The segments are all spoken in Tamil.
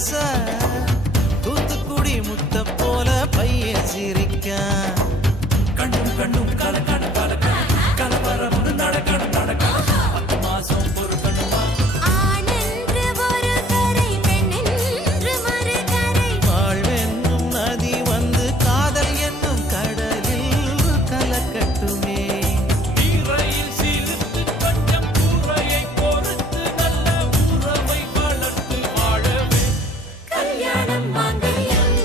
மனச தூத்துக்குடி முத்த போல பையன் சிரிக்க கண்ணும் கண்ணும் கலக்கணும் கலக்கணும் கலவரம் நடக்கணும் நடக்கணும் 10 மாசம் பொறுக்கணுமா ஆனென்று ஒரு கரை பெண்ணென்று மறுகரை வாழ்வென்னும் நதி வந்து காதல் என்னும் கடலில் கலக்கட்டுமே நீரையில் சீர்த்து கொஞ்சம் கூரையை பொறுத்து நல்ல உறவை வளர்த்து வாழவே கல்யாணம் மாங்கல்யம்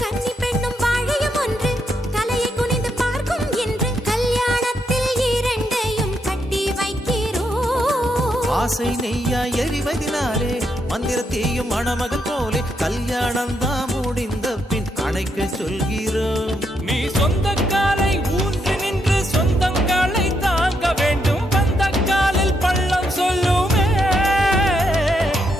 கன்னி பெண்ணும் வாழையும் ஒன்று தலையை குனிந்து பார்க்கும் என்று கல்யாணத்தில் இரண்டையும் கட்டி வைக்கிறோம் ஆசை நெய்யா எரிவதினாலே மந்திரத்தையும் மணமகன் போலே கல்யாணம் தான் முடிந்த பின் அணைக்க சொல்கிறோம் நீ சொந்த காலை ஊன்றி நின்று சொந்தங்களை தாங்க வேண்டும் வந்த காலில் பள்ளம் சொல்லுமே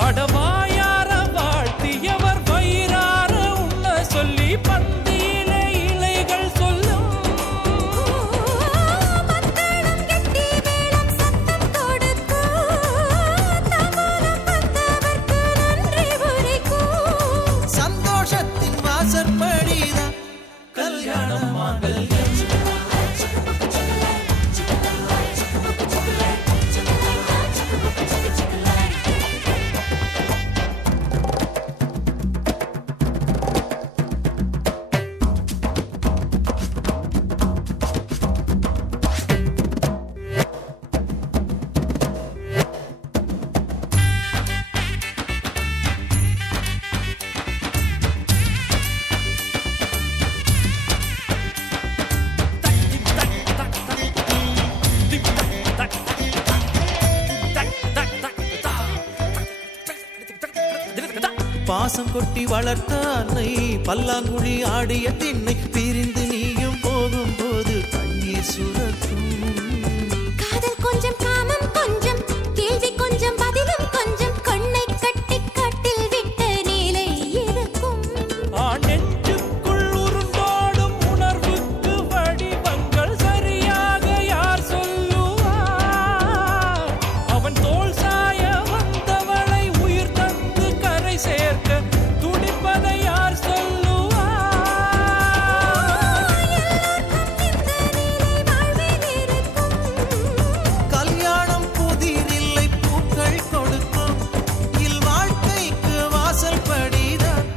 அடவாயார வாழ்த்தியவர் வயிறார உண்ண சொல்லி பந்தியிலே இலைகள் சொல்லும் மத்தளம் கெட்டி மேளம் சத்தம் கொடுக்கும் தமலம் வந்தவர்க்கு நன்றி உரைக்கும் சந்தோஷத்தின் வாசற்படிதான் கல்யாணம் மாங்கல்யம் பாசம் கொட்டி வளர்த்த அன்னை பல்லாங்குழி ஆடிய திண்ணை பிரிந்து நீயும் போகும்போது கண்ணீர் சுரக்கும் காதல் கொஞ்சம் காமம் கொஞ்சம் கேள்வி கொஞ்சம் பதிலும் கொஞ்சம் கண்ணை கட்டி கட்டில் விட்ட நிலை இருக்கும் நெஞ்சுக்குள் உருண்டோடும் உணர்வுக்கு வடிவங்கள் சரியாக யார் சொல்லுவார் அவன் தோல் சாய வந்தவளை உயிர் தந்து கரை சேர்க்க துடிப்பதை யார் சொல்லுவார் எல்லோருக்கும் இந்த நிலை வாழ்வில் இருக்கும் கல்யாணம் புதிரில்லை பூக்கள் கொடுக்கும் இல் வாழ்க்கைக்கு வாசல் படிதான்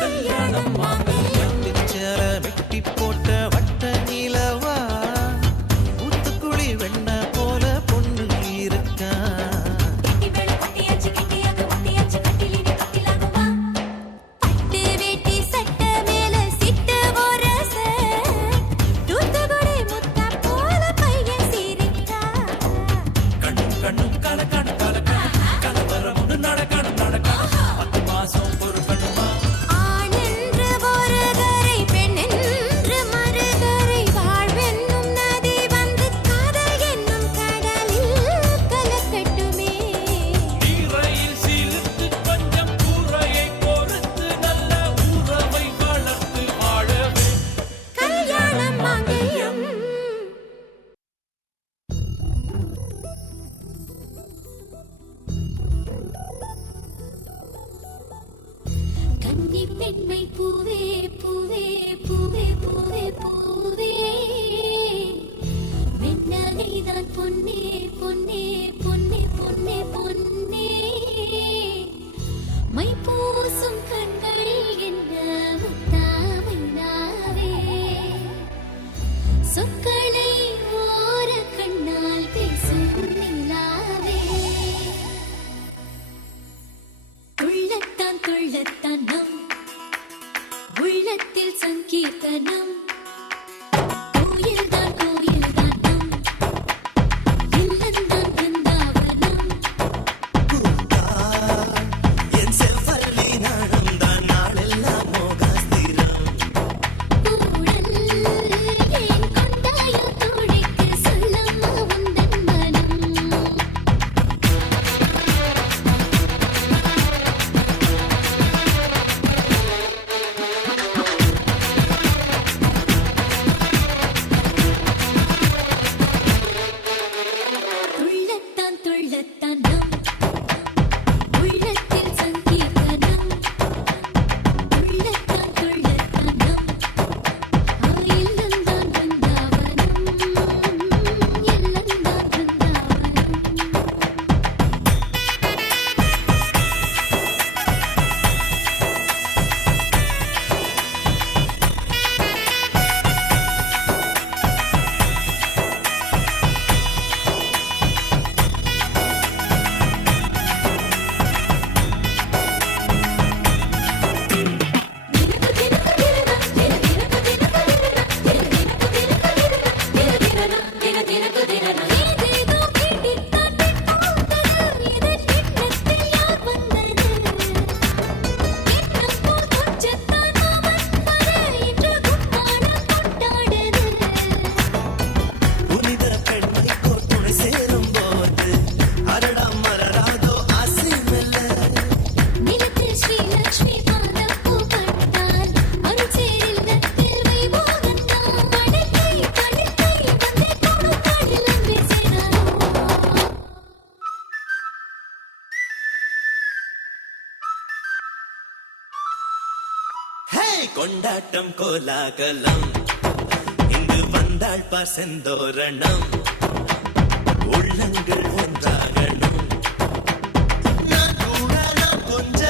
கல்யாணம் மாங்கல்யம் சேர வெட்டி போட்ட வட்ட நிலவா ஊத்துக்குழி வெண்ண போல பொண்ணு இருக்கா கட்டி வேளை கட்டியாச்சு கட்டியாக ஒட்டியாச்சு கட்டிலினி கட்டிலாகுமா பட்டு வேட்டி சட்டை மேல சிட்டு ஒரச தூத்துக்குடி முத்தா போல பையன் சிரிக்கா கண்ணும் கண்ணும் கலக்கணும் கலக்கணும் கலவரம் நடக்கணும் நடக்கணும் 10 மாசம் பொறுக்கணுமா ஆனென்று ஒரு கரை பெண்ணென்று மறுகரை வாழ்வென்னும் நதி வந்து காதல் என்னும் கடலில் கலக்கட்டுமே நீரையில் சீர்த்து கொஞ்சம் கூரையை பொறுத்து நல்ல உறவை வளர்த்து வாழவே கல்யாணம் மாங்கல்யம் கன்னி பெண்மை பூவே பூவே பூவே பூவே பூவே வெண்ணகைதான் பொன்னே பொன்னே பொன்னே பொன்னே பொன்னே மை பூசும் கண்கள் என்ன முத்தாமை நாவே சொற்களை ஓர கண்ணால் பேசும் நிலாவே உள்ளத்தான் கொள்ளத்தான் நம் உள்ளத்தில் சங்கீர்த்தனம் கோயில்தான் கோயில்தான் நம் இல்லந்தான் பிருந்தாவனம் என் செல்வல்லி நடந்த நாளெல்லாம் மோகாஸ்திரம் கூடல் கொண்டாட்டம் கோலாகலம் இங்கு வந்தாள் பார் செந்தோரணம் உள்ளங்கள் ஒன்றாகணும் நான் கூட நான் கொஞ்சம்